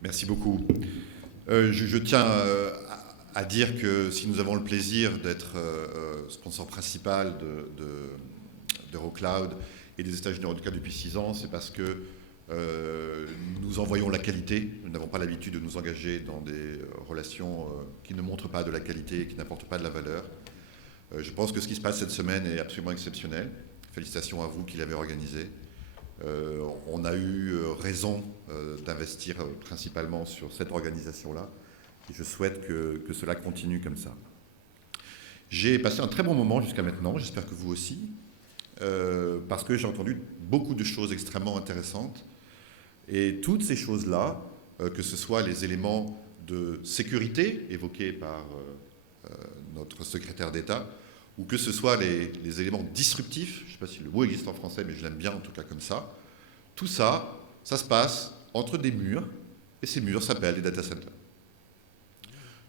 Merci beaucoup. Je tiens à dire que si nous avons le plaisir d'être sponsor principal d'Eurocloud et des États-Unis du depuis 6 ans, c'est parce que nous envoyons la qualité. Nous n'avons pas l'habitude de nous engager dans des relations qui ne montrent pas de la qualité et qui n'apportent pas de la valeur. Je pense que ce qui se passe cette semaine est absolument exceptionnel. Félicitations à vous qui l'avez organisé. On a eu raison d'investir principalement sur cette organisation-là et je souhaite que cela continue comme ça. J'ai passé un très bon moment jusqu'à maintenant, j'espère que vous aussi, parce que j'ai entendu beaucoup de choses extrêmement intéressantes et toutes ces choses-là, que ce soit les éléments de sécurité évoqués par notre secrétaire d'État, ou que ce soit les éléments disruptifs, je ne sais pas si le mot existe en français, mais je l'aime bien en tout cas comme ça, tout ça, ça se passe entre des murs, et ces murs s'appellent les data centers.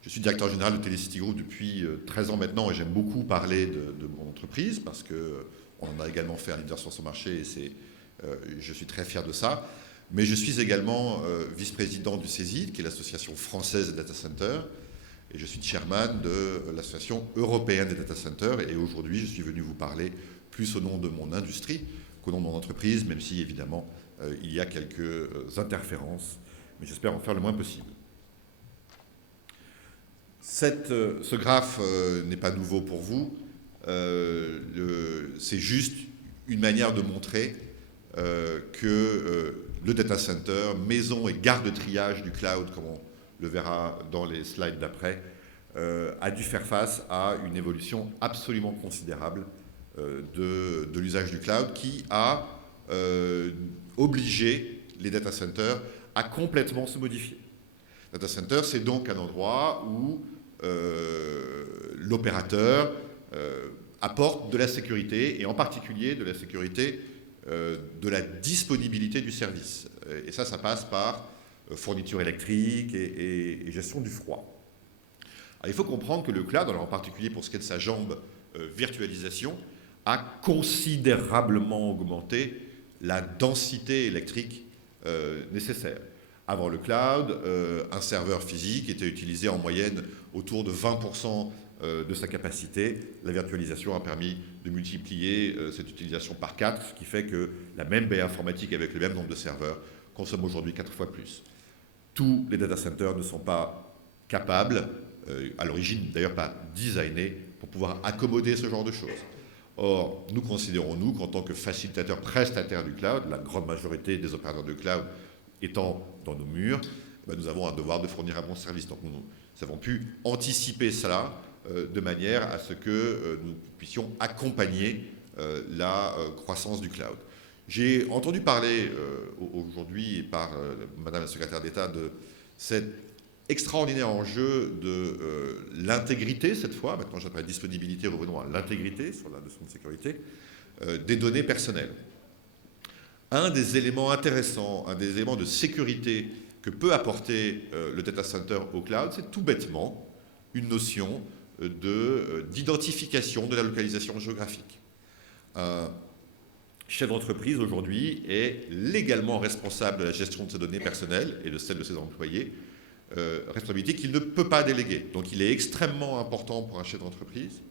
Je suis directeur général de Telecity Group depuis 13 ans maintenant, et j'aime beaucoup parler de mon entreprise, parce qu'on en a également fait un leader sur son marché, et je suis très fier de ça. Mais je suis également vice-président du CESID, qui est l'association française des data centers, et je suis chairman de l'association européenne des data centers. Et aujourd'hui, je suis venu vous parler plus au nom de mon industrie qu'au nom de mon entreprise, même si, évidemment, il y a quelques interférences. Mais j'espère en faire le moins possible. Ce graphe n'est pas nouveau pour vous. C'est juste une manière de montrer que le data center, maison et gare de triage du cloud, comme on le verra dans les slides d'après, a dû faire face à une évolution absolument considérable de l'usage du cloud qui a obligé les data centers à complètement se modifier. Data center, c'est donc un endroit où l'opérateur apporte de la sécurité, et en particulier de la sécurité de la disponibilité du service. Et ça passe par fourniture électrique et gestion du froid. Alors, il faut comprendre que le cloud, alors en particulier pour ce qui est de sa jambe virtualisation, a considérablement augmenté la densité électrique nécessaire. Avant le cloud, un serveur physique était utilisé en moyenne autour de 20% de sa capacité. La virtualisation a permis de multiplier cette utilisation par 4, ce qui fait que la même baie informatique avec le même nombre de serveurs consomme aujourd'hui 4 fois plus. Tous les data centers ne sont pas capables, à l'origine d'ailleurs pas designés, pour pouvoir accommoder ce genre de choses. Or, nous considérons, nous, qu'en tant que facilitateurs prestataires du cloud, la grande majorité des opérateurs de cloud étant dans nos murs, nous avons un devoir de fournir un bon service. Donc nous avons pu anticiper cela de manière à ce que nous puissions accompagner la croissance du cloud. J'ai entendu parler aujourd'hui par Madame la secrétaire d'État de cet extraordinaire enjeu de l'intégrité, cette fois, maintenant j'appelle disponibilité, revenons à l'intégrité sur la notion de sécurité, des données personnelles. Un des éléments intéressants, un des éléments de sécurité que peut apporter le data center au cloud, c'est tout bêtement une notion d'identification de la localisation géographique. Un chef d'entreprise aujourd'hui est légalement responsable de la gestion de ses données personnelles et de celles de ses employés, responsabilité qu'il ne peut pas déléguer. Donc il est extrêmement important pour un chef d'entreprise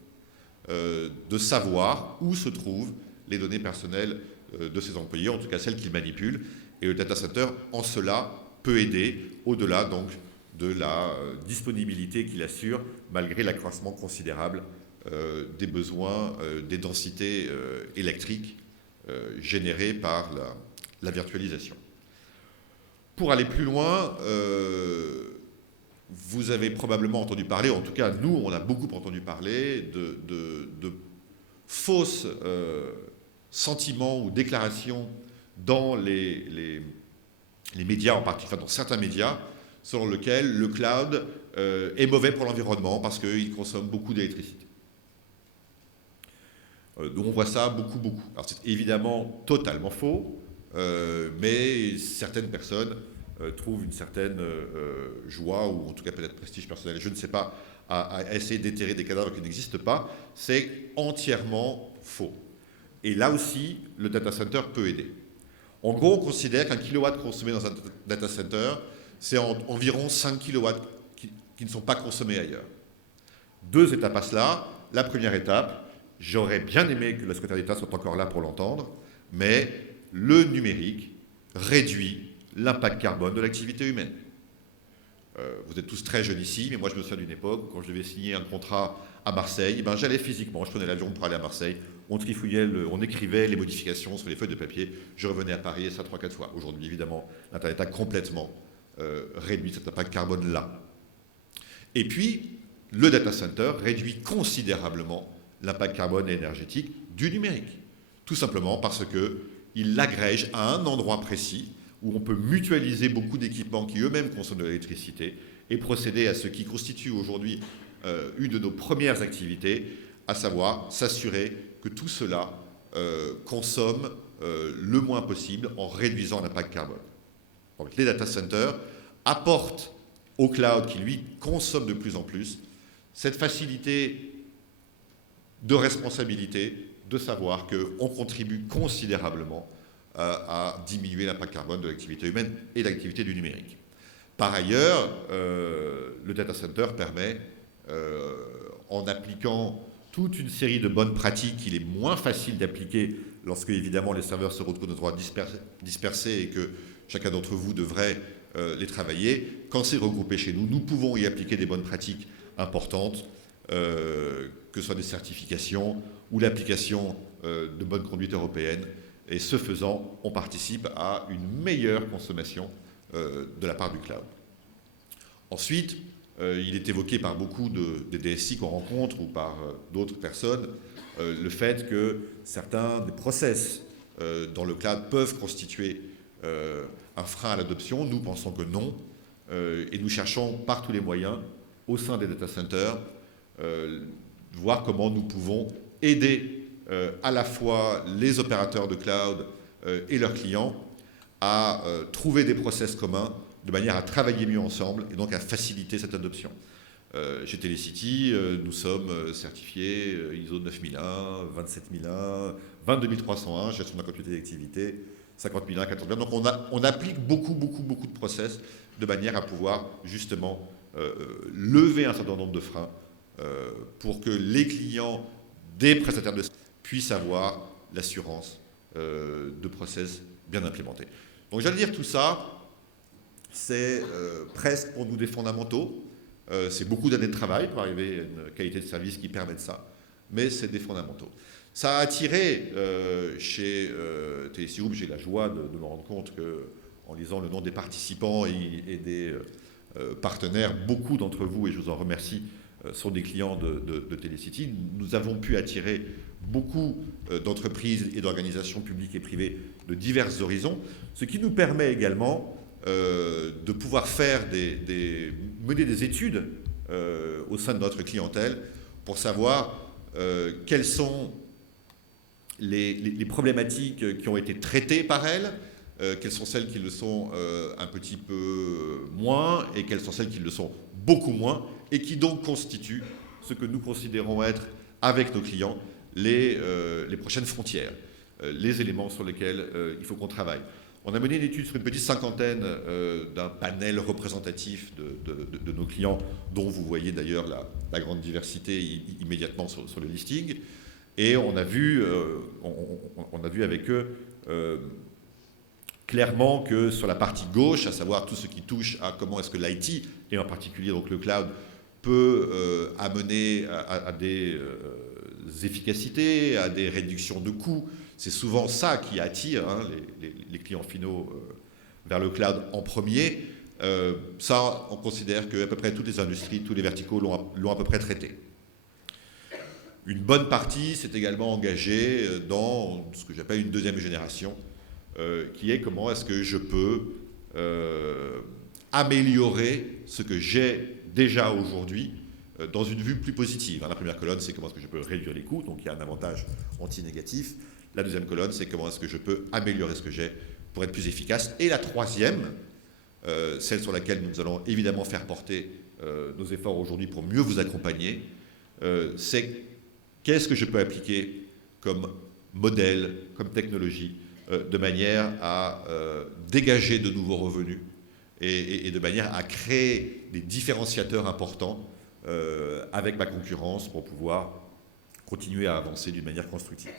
de savoir où se trouvent les données personnelles de ses employés, en tout cas celles qu'il manipule, et le data center en cela peut aider au-delà donc de la disponibilité qu'il assure malgré l'accroissement considérable des besoins, des densités électriques générées par la virtualisation. Pour aller plus loin, vous avez probablement entendu parler, en tout cas nous on a beaucoup entendu parler de fausses sentiments ou déclarations dans les médias, en particulier dans certains médias, selon lesquels le cloud est mauvais pour l'environnement parce qu'il consomme beaucoup d'électricité. Donc on voit ça beaucoup. Alors c'est évidemment totalement faux, mais certaines personnes trouvent une certaine joie, ou en tout cas peut-être prestige personnel, je ne sais pas, à essayer d'éterrer des cadavres qui n'existent pas. C'est entièrement faux. Et là aussi, le data center peut aider. En gros, on considère qu'un kilowatt consommé dans un data center c'est environ 5 kilowatts qui ne sont pas consommés ailleurs. 2 étapes à cela. La première étape, j'aurais bien aimé que le secrétaire d'État soit encore là pour l'entendre, mais le numérique réduit l'impact carbone de l'activité humaine. Vous êtes tous très jeunes ici, mais moi je me souviens d'une époque, quand je devais signer un contrat à Marseille, ben, j'allais physiquement, je prenais l'avion pour aller à Marseille, on trifouillait, on écrivait les modifications sur les feuilles de papier, je revenais à Paris et ça 3-4 fois. Aujourd'hui, évidemment, l'Internet a complètement réduit cet impact carbone-là. Et puis, le data center réduit considérablement l'impact carbone et énergétique du numérique. Tout simplement parce qu'il l'agrège à un endroit précis où on peut mutualiser beaucoup d'équipements qui eux-mêmes consomment de l'électricité et procéder à ce qui constitue aujourd'hui une de nos premières activités, à savoir s'assurer que tout cela consomme le moins possible en réduisant l'impact carbone. Donc les data centers apportent au cloud, qui lui consomme de plus en plus, cette facilité de responsabilité de savoir qu'on contribue considérablement à diminuer l'impact carbone de l'activité humaine et de l'activité du numérique. Par ailleurs, le data center permet, en appliquant toute une série de bonnes pratiques qu'il est moins facile d'appliquer lorsque, évidemment, les serveurs se retrouvent de droit dispersés et que chacun d'entre vous devrait les travailler. Quand c'est regroupé chez nous, nous pouvons y appliquer des bonnes pratiques importantes, que ce soit des certifications ou l'application de bonne conduite européenne. Et ce faisant, on participe à une meilleure consommation de la part du cloud. Ensuite, il est évoqué par beaucoup des DSI qu'on rencontre ou par d'autres personnes, le fait que certains des process dans le cloud peuvent constituer un frein à l'adoption. Nous pensons que non, et nous cherchons par tous les moyens, au sein des data centers, voir comment nous pouvons aider à la fois les opérateurs de cloud et leurs clients à trouver des process communs de manière à travailler mieux ensemble et donc à faciliter cette adoption. Chez Telecity, nous sommes certifiés ISO 9001, 27001, 22301, gestion de la continuité d'activité, 50001, 14001. Donc on applique beaucoup de process de manière à pouvoir justement lever un certain nombre de freins pour que les clients des prestataires de puissent avoir l'assurance de process bien implémentés. Donc j'allais dire tout ça, c'est presque pour nous des fondamentaux. C'est beaucoup d'années de travail pour arriver à une qualité de service qui permette ça, mais c'est des fondamentaux. Ça a attiré chez Telecity Group, j'ai la joie de me rendre compte qu'en lisant le nom des participants et des partenaires, beaucoup d'entre vous, et je vous en remercie, sont des clients de Telecity. Nous avons pu attirer beaucoup d'entreprises et d'organisations publiques et privées de divers horizons, ce qui nous permet également de pouvoir mener des études au sein de notre clientèle pour savoir quelles sont les problématiques qui ont été traitées par elle, quelles sont celles qui le sont un petit peu moins et quelles sont celles qui le sont beaucoup moins et qui donc constituent ce que nous considérons être, avec nos clients, les prochaines frontières, les éléments sur lesquels il faut qu'on travaille. On a mené une étude sur une petite cinquantaine d'un panel représentatif de nos clients, dont vous voyez d'ailleurs la grande diversité immédiatement sur le listing. Et on a vu avec eux clairement que sur la partie gauche, à savoir tout ce qui touche à comment est-ce que l'IT, et en particulier donc le cloud, peut amener à des efficacités, à des réductions de coûts. C'est souvent ça qui attire les clients finaux vers le cloud en premier. Ça, on considère qu'à peu près toutes les industries, tous les verticaux l'ont à peu près traité. Une bonne partie s'est également engagée dans ce que j'appelle une deuxième génération, qui est comment est-ce que je peux améliorer ce que j'ai déjà aujourd'hui dans une vue plus positive. La première colonne, c'est comment est-ce que je peux réduire les coûts, donc il y a un avantage anti-négatif. La deuxième colonne, c'est comment est-ce que je peux améliorer ce que j'ai pour être plus efficace. Et la troisième, celle sur laquelle nous allons évidemment faire porter nos efforts aujourd'hui pour mieux vous accompagner, c'est qu'est-ce que je peux appliquer comme modèle, comme technologie, de manière à dégager de nouveaux revenus et de manière à créer des différenciateurs importants avec ma concurrence pour pouvoir continuer à avancer d'une manière constructive.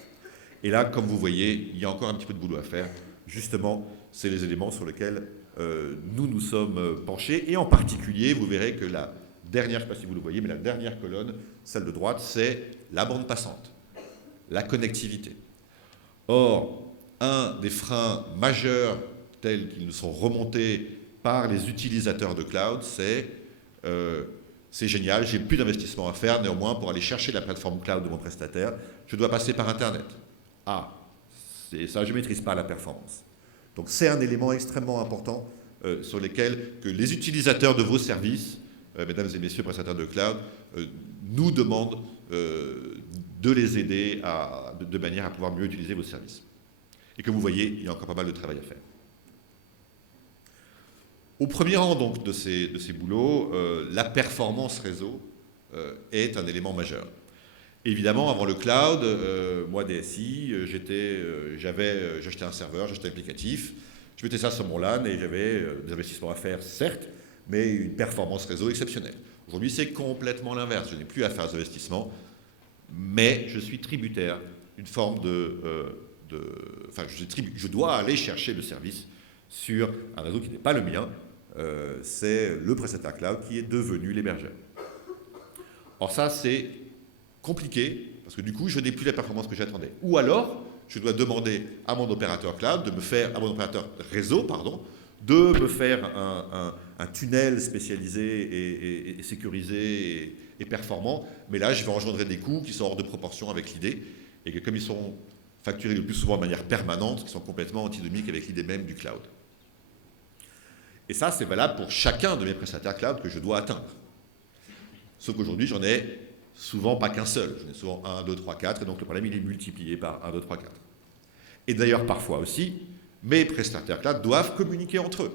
Et là, comme vous voyez, il y a encore un petit peu de boulot à faire. Justement, c'est les éléments sur lesquels nous nous sommes penchés. Et en particulier, vous verrez que la dernière, je ne sais pas si vous le voyez, mais la dernière colonne, celle de droite, c'est la bande passante, la connectivité. Or, un des freins majeurs tels qu'ils nous sont remontés par les utilisateurs de cloud, c'est génial, j'ai plus d'investissement à faire, néanmoins, pour aller chercher la plateforme cloud de mon prestataire, je dois passer par Internet. Ah, c'est ça, je ne maîtrise pas la performance. Donc c'est un élément extrêmement important sur lequel que les utilisateurs de vos services, mesdames et messieurs prestataires de cloud, nous demandent de les aider de manière à pouvoir mieux utiliser vos services. Et comme vous voyez, il y a encore pas mal de travail à faire. Au premier rang donc de ces boulots, la performance réseau est un élément majeur. Évidemment, avant le cloud, moi DSI, j'achetais un serveur, j'achetais un applicatif, je mettais ça sur mon LAN et j'avais des investissements à faire, certes, mais une performance réseau exceptionnelle. Aujourd'hui, c'est complètement l'inverse. Je n'ai plus à faire des investissements, mais je suis tributaire d'une forme je dois aller chercher le service sur un réseau qui n'est pas le mien. C'est le prestataire cloud qui est devenu l'hébergeur. Or ça, c'est compliqué, parce que du coup, je n'ai plus la performance que j'attendais. Ou alors, je dois demander à mon opérateur cloud, à mon opérateur réseau, pardon, de me faire un tunnel spécialisé et sécurisé et performant. Mais là, je vais engendrer des coûts qui sont hors de proportion avec l'idée, et que comme ils sont facturés le plus souvent de manière permanente, qui sont complètement antinomiques avec l'idée même du cloud. Et ça, c'est valable pour chacun de mes prestataires cloud que je dois atteindre. Sauf qu'aujourd'hui, j'en ai souvent pas qu'un seul. J'en ai souvent 1, 2, 3, 4, et donc le problème, il est multiplié par 1, 2, 3, 4. Et d'ailleurs, parfois aussi, mes prestataires cloud doivent communiquer entre eux.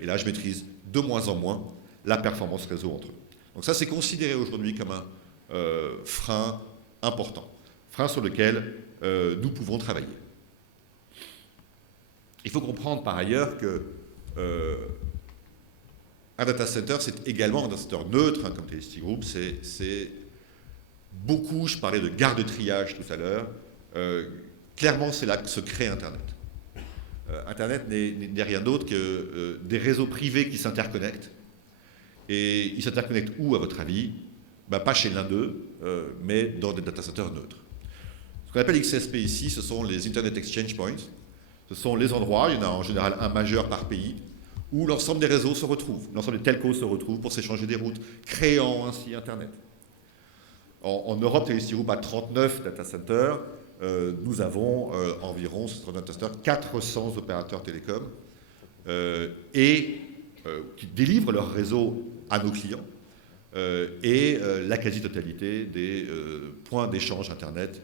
Et là, je maîtrise de moins en moins la performance réseau entre eux. Donc ça, c'est considéré aujourd'hui comme un frein important. Frein sur lequel nous pouvons travailler. Il faut comprendre par ailleurs que un data center, c'est également un data center neutre, hein, comme TST Group, c'est beaucoup, je parlais de gare de triage tout à l'heure, clairement c'est là que se crée Internet. Internet n'est rien d'autre que des réseaux privés qui s'interconnectent. Et ils s'interconnectent où, à votre avis? Pas chez l'un d'eux, mais dans des data centers neutres. Ce qu'on appelle XSP ici, ce sont les Internet Exchange Points. Ce sont les endroits, il y en a en général un majeur par pays, où l'ensemble des réseaux se retrouvent, l'ensemble des telcos se retrouvent pour s'échanger des routes, créant ainsi Internet. En Europe, TST Group a 39 data centers. Nous avons environ, sur 39 data centers, 400 opérateurs télécoms qui délivrent leur réseau à nos clients et la quasi-totalité des points d'échange Internet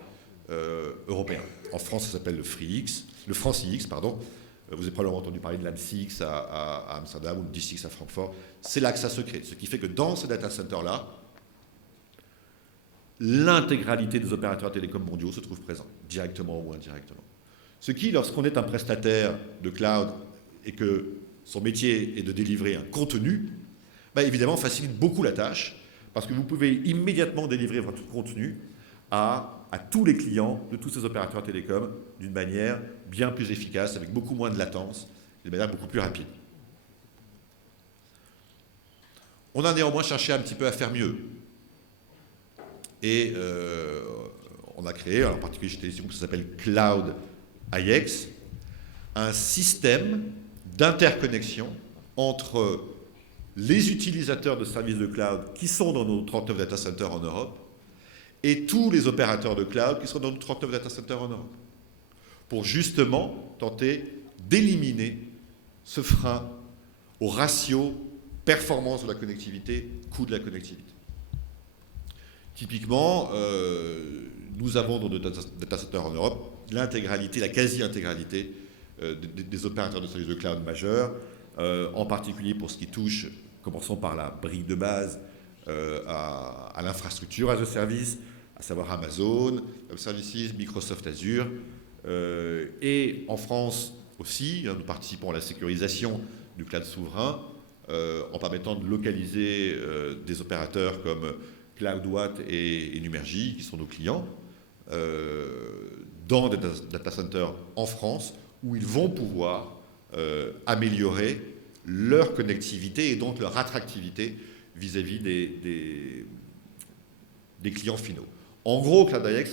européens. En France, ça s'appelle le FrancIX, pardon. Vous avez probablement entendu parler de l'AMSIX à Amsterdam ou de DICIX à Francfort. C'est là que ça se crée. Ce qui fait que dans ces data centers-là, l'intégralité des opérateurs télécoms mondiaux se trouve présent, directement ou indirectement. Ce qui, lorsqu'on est un prestataire de cloud et que son métier est de délivrer un contenu, évidemment facilite beaucoup la tâche, parce que vous pouvez immédiatement délivrer votre contenu à tous les clients de tous ces opérateurs télécoms d'une manière bien plus efficace, avec beaucoup moins de latence, et de manière beaucoup plus rapide. On a néanmoins cherché un petit peu à faire mieux. Et on a créé, en particulier chez TST Group, ça s'appelle Cloud IX, un système d'interconnexion entre les utilisateurs de services de cloud qui sont dans nos 39 data centers en Europe et tous les opérateurs de cloud qui sont dans nos 39 data centers en Europe, pour justement tenter d'éliminer ce frein au ratio performance de la connectivité, coût de la connectivité. Typiquement, nous avons dans nos data centers en Europe l'intégralité, la quasi-intégralité des opérateurs de services de cloud majeurs, en particulier pour ce qui touche, commençons par la brique de base, à l'infrastructure as a service, à savoir Amazon, Web Services, Microsoft Azure. Et en France aussi, nous participons à la sécurisation du cloud souverain, en permettant de localiser des opérateurs comme CloudWatt et Numergy, qui sont nos clients, dans des data centers en France, où ils vont pouvoir améliorer leur connectivité et donc leur attractivité vis-à-vis des clients finaux. En gros, CloudIX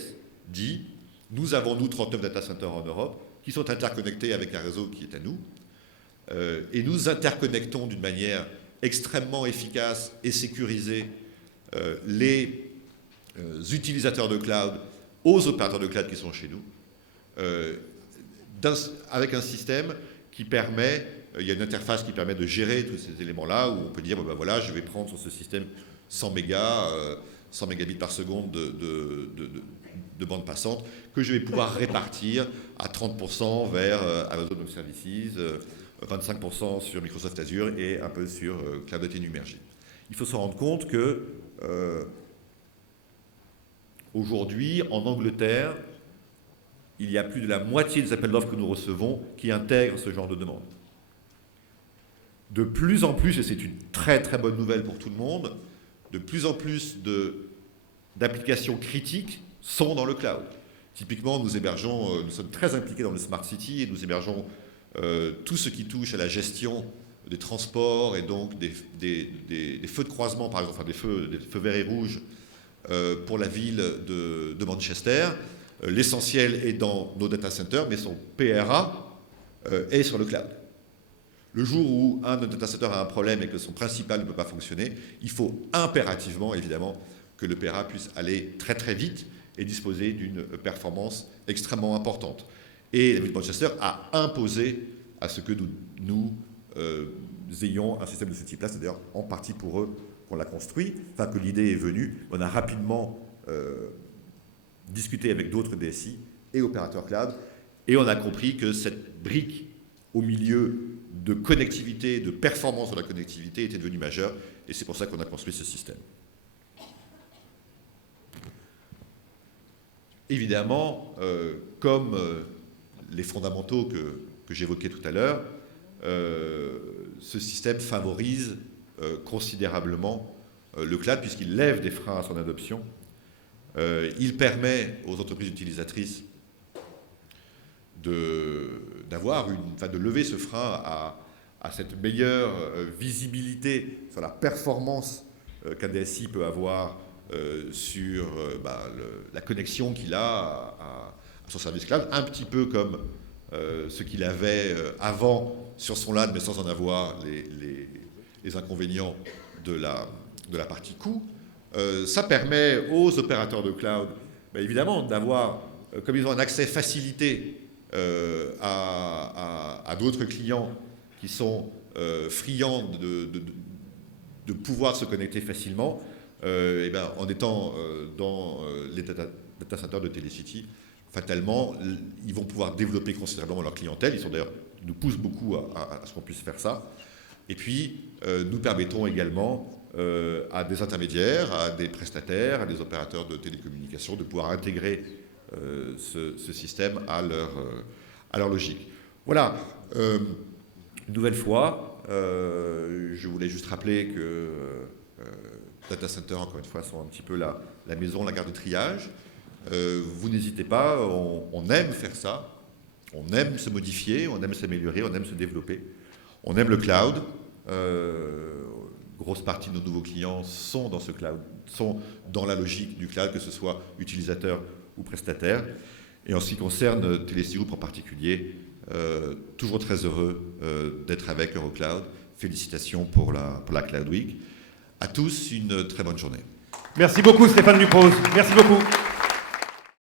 dit, nous avons, nous, 39 data centers en Europe, qui sont interconnectés avec un réseau qui est à nous, et nous interconnectons d'une manière extrêmement efficace et sécurisée les utilisateurs de cloud aux opérateurs de cloud qui sont chez nous, avec un système qui permet, il y a une interface qui permet de gérer tous ces éléments-là, où on peut dire, ben voilà, je vais prendre sur ce système 100 mégabits par seconde de bande passante, que je vais pouvoir répartir à 30% vers Amazon Web Services, 25% sur Microsoft Azure et un peu sur CloudWatt et Numergy. Il faut se rendre compte que aujourd'hui, en Angleterre, il y a plus de la moitié des appels d'offres que nous recevons qui intègrent ce genre de demande. De plus en plus, et c'est une très très bonne nouvelle pour tout le monde, de plus en plus d'applications critiques sont dans le cloud. Typiquement, nous sommes très impliqués dans le Smart City et nous hébergeons tout ce qui touche à la gestion des transports et donc des feux de croisement, par exemple, enfin des feux verts et rouges pour la ville de Manchester. L'essentiel est dans nos data centers, mais son PRA est sur le cloud. Le jour où un de nos data centers a un problème et que son principal ne peut pas fonctionner, il faut impérativement, évidemment, que le PRA puisse aller très très vite et disposer d'une performance extrêmement importante. Et la ville de Manchester a imposé à ce que nous ayons un système de ce type-là, c'est d'ailleurs en partie pour eux qu'on l'a construit, enfin que l'idée est venue. On a rapidement discuté avec d'autres DSI et opérateurs cloud, et on a compris que cette brique au milieu de connectivité, de performance de la connectivité était devenue majeure, et c'est pour ça qu'on a construit ce système. Évidemment, comme les fondamentaux que j'évoquais tout à l'heure, ce système favorise considérablement le cloud puisqu'il lève des freins à son adoption. Il permet aux entreprises utilisatrices de lever ce frein à cette meilleure visibilité sur la performance qu'un DSI peut avoir sur la connexion qu'il a à son service cloud, un petit peu comme ce qu'il avait avant sur son LAN, mais sans en avoir les inconvénients de la partie coût. Ça permet aux opérateurs de cloud, évidemment, d'avoir, comme ils ont un accès facilité à d'autres clients qui sont friands de pouvoir se connecter facilement, en étant dans les data centers de Telecity, fatalement, ils vont pouvoir développer considérablement leur clientèle. Ils nous poussent beaucoup à ce qu'on puisse faire ça. Et puis, nous permettons également à des intermédiaires, à des prestataires, à des opérateurs de télécommunications de pouvoir intégrer ce système à leur logique. Voilà. Une nouvelle fois, je voulais juste rappeler que data centers, encore une fois, sont un petit peu la maison, la gare de triage. Vous n'hésitez pas, on aime faire ça, on aime se modifier, on aime s'améliorer, on aime se développer, on aime le cloud. Grosse partie de nos nouveaux clients sont dans ce cloud, sont dans la logique du cloud, que ce soit utilisateurs ou prestataires. Et en ce qui concerne Telecity Group en particulier, toujours très heureux d'être avec Eurocloud. Félicitations pour la Cloud Week. À tous, une très bonne journée. Merci beaucoup Stéphane Ducrozes. Merci beaucoup.